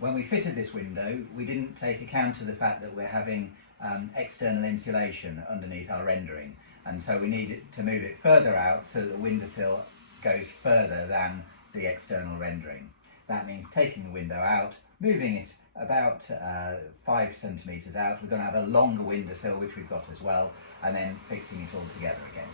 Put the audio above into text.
When we fitted this window, we didn't take account of the fact that we're having external insulation underneath our rendering, and so we need to move it further out so that the windowsill goes further than the external rendering. That means taking the window out, moving it about 5 centimetres out. We're going to have a longer windowsill, which we've got as well, and then fixing it all together again.